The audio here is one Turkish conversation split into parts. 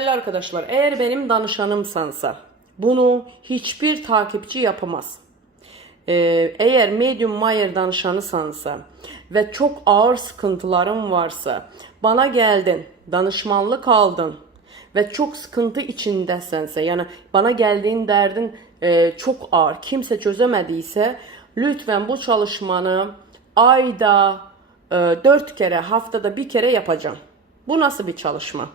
Değerli arkadaşlar eğer benim danışanımsansa bunu hiçbir takipçi yapamaz. Ee, eğer medium Mayer danışanısansa ve çok ağır sıkıntılarım varsa bana geldin danışmanlık aldın ve çok sıkıntı içindesense yani bana geldiğin derdin e, çok ağır kimse çözemediyse lütfen bu çalışmanı ayda e, dört kere haftada bir kere yapacağım. Bu nasıl bir çalışma?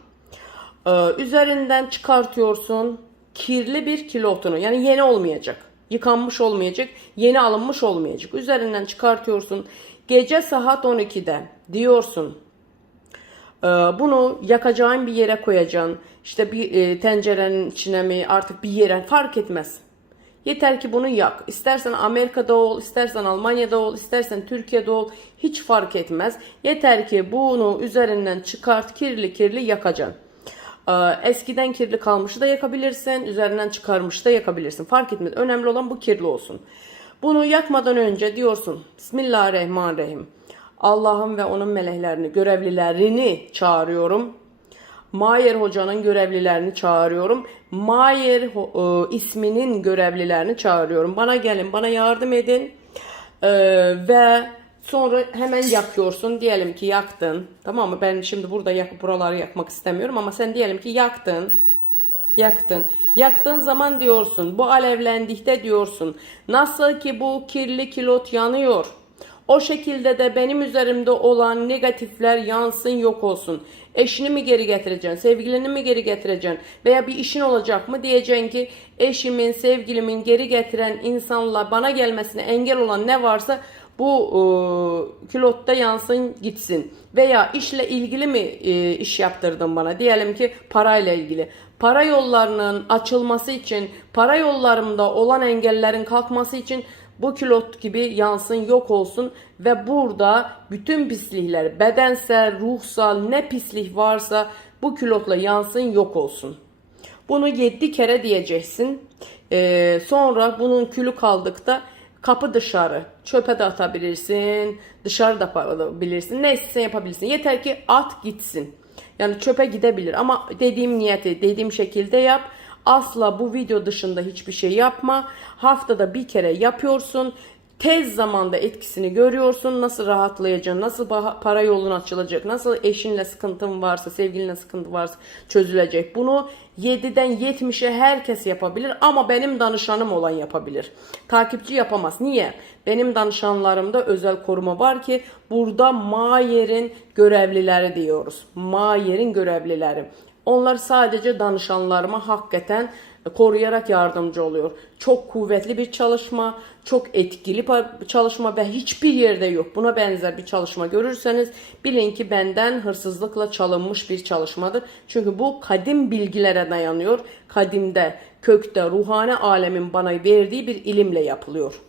Ee, üzerinden çıkartıyorsun kirli bir kilotunu yani yeni olmayacak yıkanmış olmayacak yeni alınmış olmayacak üzerinden çıkartıyorsun gece saat 12'de diyorsun ee, bunu yakacağın bir yere koyacaksın işte bir e, tencerenin içine mi artık bir yere fark etmez Yeter ki bunu yak. İstersen Amerika'da ol, istersen Almanya'da ol, istersen Türkiye'de ol. Hiç fark etmez. Yeter ki bunu üzerinden çıkart kirli kirli yakacaksın. Ee, Eskiden kirli kalmışı da yakabilirsin. Üzerinden çıkarmış da yakabilirsin. Fark etmez. Önemli olan bu kirli olsun. Bunu yakmadan önce diyorsun. Bismillahirrahmanirrahim. Allah'ın ve onun meleklerini, görevlilerini çağırıyorum. Mayer hocanın görevlilerini çağırıyorum. Mayer e, isminin görevlilerini çağırıyorum. Bana gelin, bana yardım edin. Ee, ve sonra hemen yakıyorsun. Diyelim ki yaktın. Tamam mı? Ben şimdi burada yakıp buraları yakmak istemiyorum ama sen diyelim ki yaktın. Yaktın. Yaktığın zaman diyorsun bu alevlendikte diyorsun. Nasıl ki bu kirli kilot yanıyor. O şekilde de benim üzerimde olan negatifler yansın yok olsun. Eşini mi geri getireceksin, sevgilini mi geri getireceksin veya bir işin olacak mı diyeceksin ki eşimin, sevgilimin geri getiren insanla bana gelmesine engel olan ne varsa bu e, kilotta yansın gitsin. Veya işle ilgili mi e, iş yaptırdın bana? Diyelim ki parayla ilgili. Para yollarının açılması için, para yollarımda olan engellerin kalkması için bu kilot gibi yansın yok olsun ve burada bütün pislikler bedensel, ruhsal ne pislik varsa bu kilotla yansın yok olsun. Bunu 7 kere diyeceksin. Ee, sonra bunun külü kaldıkta kapı dışarı çöpe de atabilirsin, dışarı da atabilirsin. Ne istersen yapabilirsin. Yeter ki at gitsin. Yani çöpe gidebilir ama dediğim niyeti dediğim şekilde yap. Asla bu video dışında hiçbir şey yapma. Haftada bir kere yapıyorsun. Tez zamanda etkisini görüyorsun. Nasıl rahatlayacaksın, nasıl para yolun açılacak, nasıl eşinle sıkıntın varsa, sevgilinle sıkıntı varsa çözülecek. Bunu 7'den 70'e herkes yapabilir ama benim danışanım olan yapabilir. Takipçi yapamaz. Niye? Benim danışanlarımda özel koruma var ki burada Mayer'in görevlileri diyoruz. Mayer'in görevlileri. Onlar sadece danışanlarıma hakikaten koruyarak yardımcı oluyor. Çok kuvvetli bir çalışma, çok etkili bir çalışma ve hiçbir yerde yok. Buna benzer bir çalışma görürseniz bilin ki benden hırsızlıkla çalınmış bir çalışmadır. Çünkü bu kadim bilgilere dayanıyor. Kadimde, kökte, ruhani alemin bana verdiği bir ilimle yapılıyor.